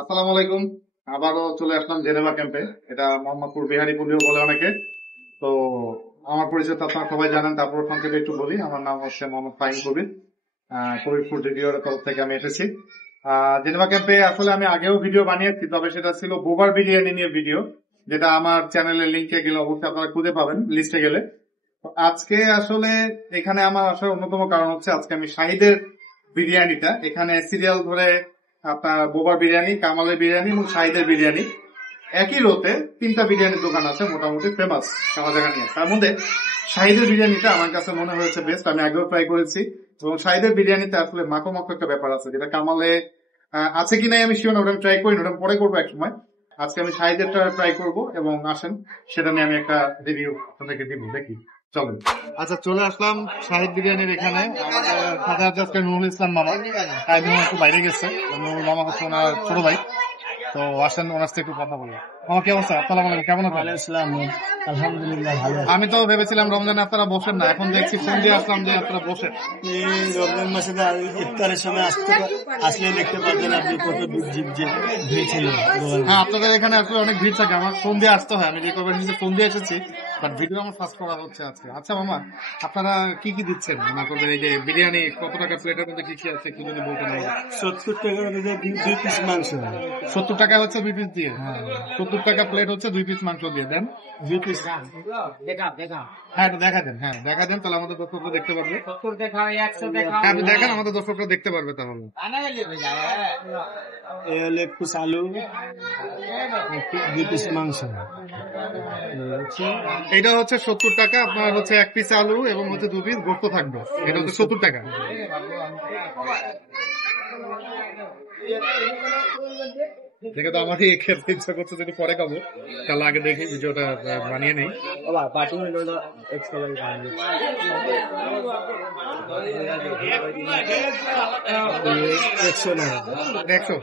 আসসালামু আলাইকুম। আবারও চলে আসলাম জেনেভা ক্যাম্পে। এটা মোহাম্মদপুর বিহারীপুরিও বলে অনেকে। তো আমার পরিচয় তো আপনারা সবাই জানেন, তারপর ওখান থেকে একটু বলি। আমার নাম হচ্ছে মোহাম্মদ ফাহিম কবির। কবির ফুড রিভিউর তরফ থেকে আমি এসেছি। জেনেভা ক্যাম্পে আসলে আমি আগেও ভিডিও বানিয়েছি, তবে সেটা ছিল বোবার বিরিয়ানি নিয়ে ভিডিও, যেটা আমার চ্যানেলের লিঙ্কে গেলে অবশ্যই আপনারা খুঁজে পাবেন লিস্টে গেলে। তো আজকে আসলে এখানে আমার আসার অন্যতম কারণ হচ্ছে আজকে আমি শাহিদের বিরিয়ানিটা এখানে সিরিয়াল ধরে আপনার বোবার বিরিয়ানি, কামালের বিরিয়ানি এবং শাহিদের বিরিয়ানি একই রোতে তিনটা বিরিয়ানির দোকান আছে মোটামুটি ফেমাস আমার জায়গা নিয়ে। তার মধ্যে শাহিদের বিরিয়ানিটা আমার কাছে মনে হয়েছে বেস্ট। আমি আগেও ট্রাই করেছি এবং শাহিদের বিরিয়ানিতে আসলে মাখো মাখো একটা ব্যাপার আছে, যেটা কামালে আছে কি নাই আমি শিওর না, ওটা আমি ট্রাই করি না, ওটা আমি পরে করবো এক সময়। আজকে আমি শাহিদেরটা ট্রাই করবো এবং আসেন সেটা নিয়ে আমি একটা রিভিউ আপনাদেরকে দিব, দেখি চলেন। আচ্ছা, চলে আসলাম শাহিদ বিরিয়ানির এখানে। আমাদের সাথে আছে আজকে নুরুল ইসলাম মামা, তাই একটু বাইরে গেছে। নুরুল মামা হচ্ছে ওনার ছোট ভাই। তো আসেন ওনার সাথে একটু কথা বলি। আমার কি অবস্থা? আসসালামু আলাইকুম, কেমন আছেন? আলহামদুলিল্লাহ ভালো। আমি তো ভেবেছিলাম রমজানে আপনারা বসেন না, এখন দেখছি ফোন দিয়ে আসলাম যে আপনারা বসেন। এই রমজান মাসে ইফতারের সময় আসলে দেখতে পাবেন আপনি কত ভিড় ছিল। হ্যাঁ, আপনাদের এখানে আসলে অনেক ভিড় থাকে, আমার ফোন দিয়ে আসতে হয়। আমি যে কবার নিজে ফোন দিয়ে এসেছি, বাট ভিডিও আমার ফার্স্ট করা হচ্ছে আজকে। আচ্ছা মামা, আপনারা কি কি দিচ্ছেন মনে করবেন? এই যে বিরিয়ানি কত টাকা প্লেটের মধ্যে কি কি আছে একটু যদি বলতেন। 70 টাকা দুই পিস মাংস। 70 টাকা হচ্ছে 2 পিস দিয়ে? 70 টাকা প্লেট হচ্ছে 2 পিস মাংস দিয়ে দেন। 2 পিস হ্যাঁ, এটা দেখা দেন। হ্যাঁ, দেখা দেন, তাহলে আমাদের দর্শকরা দেখতে পারবে। 70 দেখা, 100 দেখা। হ্যাঁ, আপনি দেখেন, আমাদের দর্শকরা দেখতে পারবে তাহলে। এই হলো 1 পিস আলু, 2 পিস মাংস। এটা হচ্ছে 70 টাকা, আপনার হচ্ছে 1 পিস আলু এবং হচ্ছে 2 পিস গোস্ত থাকবে। এটা হচ্ছে 70 টাকা। দেখে তো আমারই খেতে ইচ্ছা করছে, যদি পরে খাবো, তাহলে আগে দেখি ভিডিওটা বানিয়ে নেই। একশো টাকা। 100?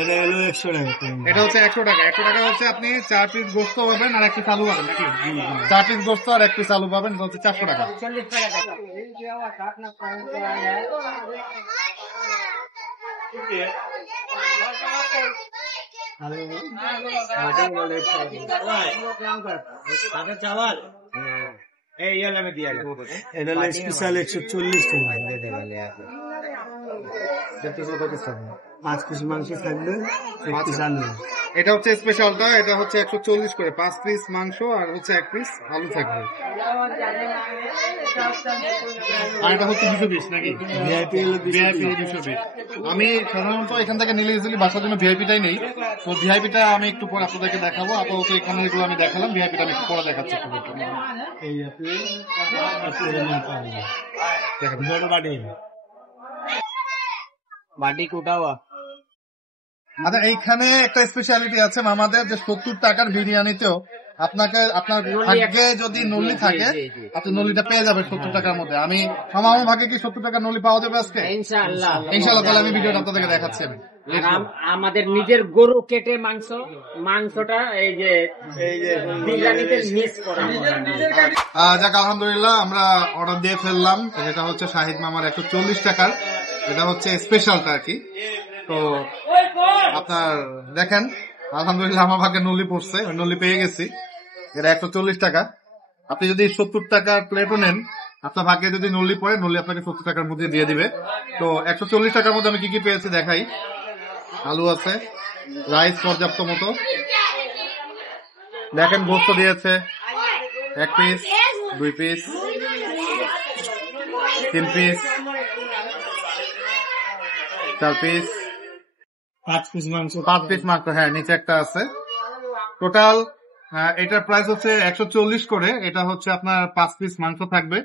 এটা হলো 100 টাকা। এটা হচ্ছে 100 টাকা। 100 টাকা হচ্ছে আপনি 4 পিস গোস্ত পাবেন আর 1 পিস আলু পাবেন নাকি? 4 পিস গোস্ত আর 1 পিস আলু পাবেন, এটা হচ্ছে 400 টাকা। এটা হলো স্পেশাল 140 টাকা। 5 পিস মাংস থাকবে, 1 পিস আলু। এটা হচ্ছে স্পেশালটা, এটা হচ্ছে 140 করে, 5 পিস মাংস আর হচ্ছে 1 পিস আলু থাকবে। আর এটা হচ্ছে 200 পিস নাকি? ভিআইপি হলো ভিআইপি 200 পিস। আমি সাধারণত এখান থেকে নিলে ইজিলি বাসার জন্য ভিআইপিটাই নেই। তো ভিআইপিটা আমি একটু পরে আপনাদেরকে দেখাবো। আপাতত এখানে এগুলো আমি দেখালাম, ভিআইপিটা আমি একটু পরে দেখাচ্ছি আপনাদেরকে। এই আপনি বাটি কোটাওয়া। আচ্ছা, এইখানে একটা স্পেশালিটি আছে আমাদের, যে 70 টাকার বিরিয়ানিতেও আপনাকে আপনার ভাগ্যে যদি নলি থাকে, আপনি নলিটা পেয়ে যাবেন 70 টাকার মধ্যে। আমি আমার ভাগ্যে কি 70 টাকার নলি পাওয়া যাবে আজকে? ইনশাআল্লাহ। ইনশাআল্লাহ, তাহলে আমি ভিডিওটা আপনাদেরকে দেখাচ্ছি। আমি আমাদের নিজের গরু কেটে মাংসটা এই যে বিরিয়ানিতে মিক্স করা। যাক, আলহামদুলিল্লাহ আমরা অর্ডার দিয়ে ফেললাম। এটা হচ্ছে শাহিদ মামার 140 টাকার, এটা হচ্ছে স্পেশালটা আর কি। তো আপনার দেখেন, আলহামদুলিল্লাহ আমার ভাগ্যে নলি পড়ছে, নলি পেয়ে গেছি। এটা 140 টাকা। আপনি যদি 70 টাকার প্লেটও নেন, আপনার ভাগ্যে যদি নলি পড়ে, নলি আপনাকে 70 টাকার মধ্যে দিয়ে দিবে। তো 140 টাকার মধ্যে আমি কি কি পেয়েছি দেখাই। আলু আছে, রাইস পর্যাপ্ত মতো, দেখেন গোস্ত দিয়েছে 1 piece, 2 piece, 3 piece, 4 piece, 5 piece মাংস। 5 পিস মাত্র। হ্যাঁ, নিচে একটা আছে। টোটাল এটার প্রাইস হচ্ছে 140 করে। এটা হচ্ছে আপনার 5 পিস মাংস থাকবে,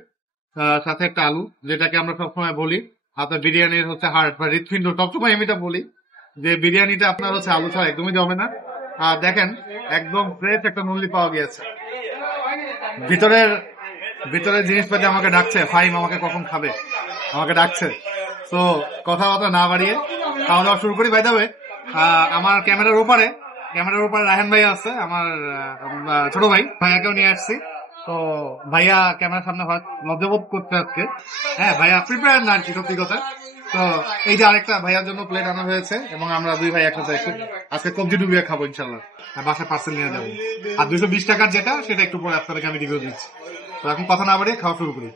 সাথে একটা আলু, যেটাকে আমরা সবসময় বলি আপনার বিরিয়ানির হচ্ছে হার্ট বা হৃৎপিণ্ড। সবসময় আমি এটা বলি যে বিরিয়ানিটা আপনার হচ্ছে আলু ছাড়া একদমই জমে না। আর দেখেন, একদম ফ্রেশ একটা নলি পাওয়া গিয়েছে। ভিতরের জিনিসপাতি আমাকে ডাকছে, ফাইম আমাকে কখন খাবে, আমাকে ডাকছে। তো কথাবার্তা না বাড়িয়ে খাওয়া দাওয়া শুরু করি। বাই দ্য ওয়ে, আমার ক্যামেরার উপরে রায়হান ভাই আছে, আমার ছোট ভাই, ভাইয়াকেও নিয়ে আসছি। তো ভাইয়া ক্যামেরার সামনে লজ্জাবোধ করতে আজকে। হ্যাঁ ভাইয়া প্রিপেয়ার না আর কি, সত্যি কথা। তো এই যে আরেকটা ভাইয়ার জন্য প্লেট আনা হয়েছে এবং আমরা দুই ভাই একসাথে আজকে কবজি ডুবিয়ে খাবো ইনশাল্লাহ। বাসায় পার্সেল নিয়ে যাবো। আর 220 টাকার যেটা সেটা একটু পরে আপনাদেরকে আমি রিভিউ দিচ্ছি। তো এখন কথা না বাড়িয়ে খাওয়া শুরু করি।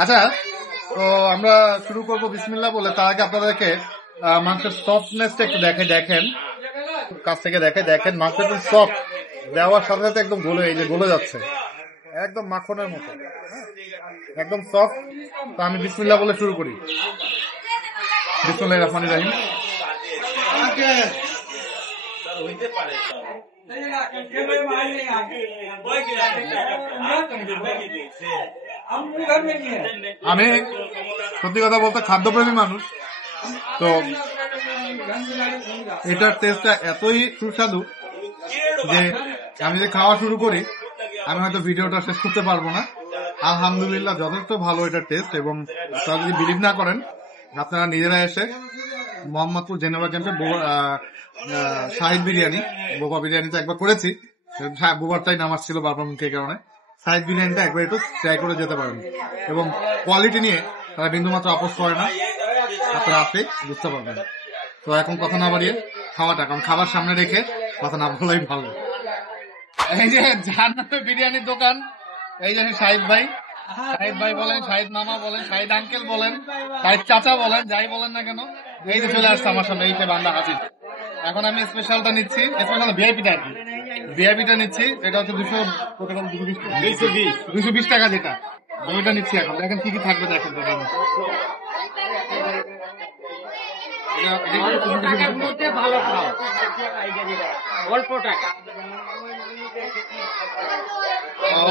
আচ্ছা, তো আমরা শুরু করবো বিসমিল্লাহ বলে। তার আগে আপনাদেরকে মাংসের সফটনেসটা একটু দেখেন কাছ থেকে দেখেন মাংসের একটু সফট, দেওয়ার সাথে সাথে একদম গলে যাচ্ছে, একদম মাখনের মতো, একদম সফট। তো আমি বিসমিল্লাহ বলে শুরু করি। বিসমিল্লাহির রহমানির রহিম। আমি সত্যি কথা বলতে খাদ্যপ্রেমী মানুষ, তো এটার টেস্টটা এতই সুস্বাদু যে আমি যে খাওয়া শুরু করি আমি হয়তো ভিডিওটা শেষ করতে পারবো না। আলহামদুলিল্লাহ যথেষ্ট ভালো এটার টেস্ট। এবং তারা যদি বিলিভ না করেন আপনারা নিজেরা এসে মোহাম্মদপুর জেনেভা ক্যাম্পে শাহিদ বিরিয়ানি, বোবা বিরিয়ানিটা একবার করেছি, বোবারটাই নাম আসছিল বারবার মুখের কারণে। শাহিদ বিরিয়ানিটা একবার একটু ট্রাই করে যেতে পারেন এবং কোয়ালিটি নিয়ে তারা বিন্দুমাত্র আপোষ করে না, আপনারা আসলে বুঝতে পারবেন। তো এখন কথা না বাড়িয়ে খাওয়াটা, কারণ খাবার সামনে রেখে কথা না বলাই ভালো। এই যে জান্নাতে বিরিয়ানির দোকান, এই যে শাহিদ ভাই বলেন, শাহিদ মামা বলেন, শাহিদ আঙ্কেল বলেন, শাহিদ চাচা বলেন, যাই বলেন না কেন, এই যে চলে আসছে আমার সামনে, এই যে বান্দা হাজির। এখন আমি স্পেশালটা নিচ্ছি, স্পেশাল ভিআইপিটা আর কি, ভিআইপিটা নিচ্ছি। এটা হচ্ছে 220 টাকা যেটা, ওইটা নিচ্ছি। এখন দেখেন কি কি থাকবে, দেখেন টাকার মধ্যে ভালো খাও, অল্প টাকা,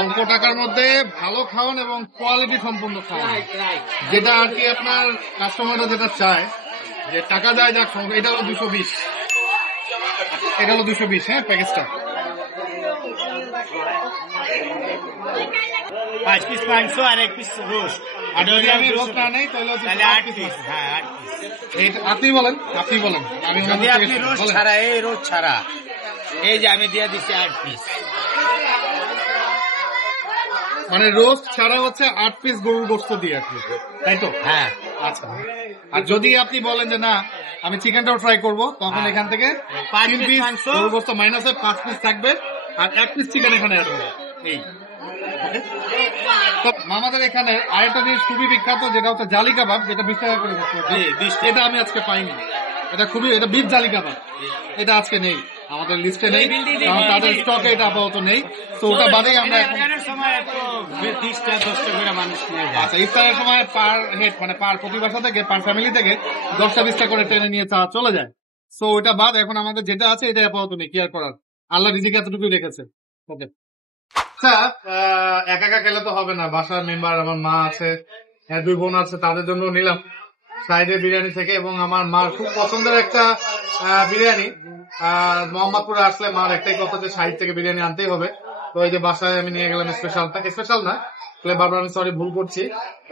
অল্প টাকার মধ্যে ভালো খাওয়ান এবং কোয়ালিটি সম্পন্ন খাওয়ান, যেটা আর কি আপনার কাস্টমাররা যেটা চায়, যে টাকা দেয় যাক। এটা হলো 220, এটা হলো 220, হ্যাঁ প্যাকেজটা। 5 পিস মাংস আর 1 পিস রোস্ট। আর যদি আমি রোস্ট না নেই তাহলে হচ্ছে 8 পিস। হ্যাঁ 8 পিস। আপনি বলেন। আমি যদি আপনি রোস্ট ছাড়া, এই রোস্ট ছাড়া, এই যে আমি দিয়ে দিচ্ছি 8 পিস। মানে রোস্ট ছাড়া হচ্ছে 8 পিস গরুর গোস্ত দিয়ে আপনি, তাই তো? হ্যাঁ। আচ্ছা, আর যদি আপনি বলেন যে না আমি চিকেনটাও ট্রাই করবো, তখন এখান থেকে 3 পিস গরুর গোস্ত মাইনাসে 5 পিস থাকবে আর 1 পিস চিকেন এখানে অ্যাড হবে। এই তো মামাদের এখানে আরেকটা জিনিস খুবই বিখ্যাত, যেটা হচ্ছে জালি কাবাব, যেটা 20 টাকা করে যাচ্ছে। এটা আমি আজকে পাইনি, এটা বিফ জালি কাবাব, এটা আজকে নেই আমাদের লিস্টে, নেই কারণ তাদের স্টকে এটা আপাতত নেই। তো ওটা বাদেই আমরা এখন আচ্ছা ইফতারের সময় পার হেড, মানে প্রতি বাসা থেকে, পার ফ্যামিলি থেকে 10টা-20টা করে টেনে নিয়ে চলে যায়। সো ওটা বাদ এখন আমাদের যেটা আছে এটা আপাতত নেই, কি আর করার, আল্লাহ রিজিকে এতটুকুই রেখেছে। ওকে, আচ্ছা একা খেলে তো হবে না, বাসার মেম্বার আমার মা আছে, 2 বোন আছে, তাদের জন্য নিলাম শাহিদের বিরিয়ানি থেকে। এবং আমার মার খুব পছন্দের একটা বিরিয়ানি, মোহাম্মদপুরে আসলে মার একটাই কথা যে শাহিদ থেকে বিরিয়ানি আনতেই হবে। তো এই যে বাসায় আমি নিয়ে গেলাম স্পেশাল না, বারবার আমি সরি ভুল করছি,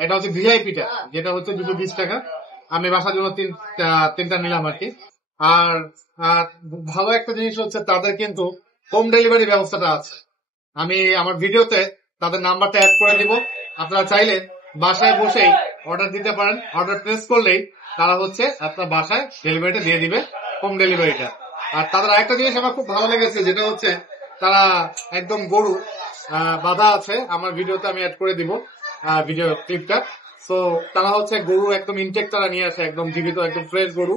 এটা হচ্ছে ভিআইপিটা, যেটা হচ্ছে 220 টাকা। আমি বাসার জন্য তিনটা নিলাম আর কি। আর ভালো একটা জিনিস হচ্ছে তাদের কিন্তু হোম ডেলিভারি ব্যবস্থাটা আছে। আমি আমার ভিডিওতে তাদের নাম্বারটা অ্যাড করে দিব, আপনারা চাইলে বাসায় বসেই অর্ডার দিতে পারেন। অর্ডার প্লেস করলেই তারা হচ্ছে আপনার বাসায় ডেলিভারিটা দিয়ে দিবে, হোম ডেলিভারিটা। আর তাদের আরেকটা জিনিস আমার খুব ভালো লেগেছে, যেটা হচ্ছে তারা একদম গরু বাঁধা আছে, আমার ভিডিওতে আমি অ্যাড করে দিব ভিডিও ক্লিপটা। সো তারা হচ্ছে গরু একদম ইনটেক তারা নিয়ে আসে, একদম জীবিত, একদম ফ্রেশ গরু।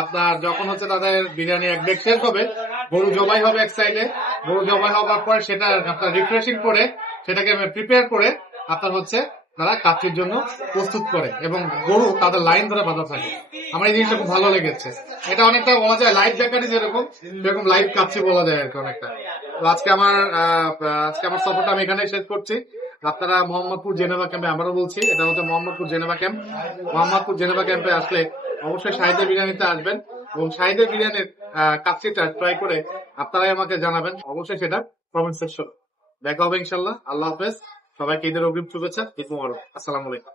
আপনার যখন হচ্ছে তাদের বিরিয়ানি এক ব্রেক শেষ হবে, গরু জবাই হবে এক সাইডে, গরু জবাই হওয়ার পর সেটা আপনার রিফ্রেশিং করে সেটাকে প্রিপেয়ার করে আপনার হচ্ছে তারা কাচ্চির জন্য প্রস্তুত করে, এবং গরু তাদের লাইন ধরে বাঁধা থাকে। আমার এই জিনিসটা খুব ভালো লেগেছে। এটা অনেকটা বলা যায় লাইভ বেকারি যেরকম, সেরকম লাইভ কাচ্চি বলা যায় আর কি অনেকটা। তো আজকে আমার সফরটা আমি এখানে শেষ করছি। আপনারা মোহাম্মদপুর জেনেভা ক্যাম্পে, আবারও বলছি এটা হচ্ছে Mohammadpur Geneva camp. Mohammadpur Geneva ক্যাম্পে আসলে অবশ্যই শাহিদের বিরিয়ানিতে আসবেন এবং শাহিদের বিরিয়ানির কাচ্চিটা ট্রাই করে আপনারাই আমাকে জানাবেন, অবশ্যই সেটা কমেন্ট সেকশন। দেখা হবে ইনশাল্লাহ। আল্লাহ হাফেজ, সবাইকে ঈদের অগ্রিম শুভেচ্ছা, ঈদ মোবারক, আসসালামু আলাইকুম।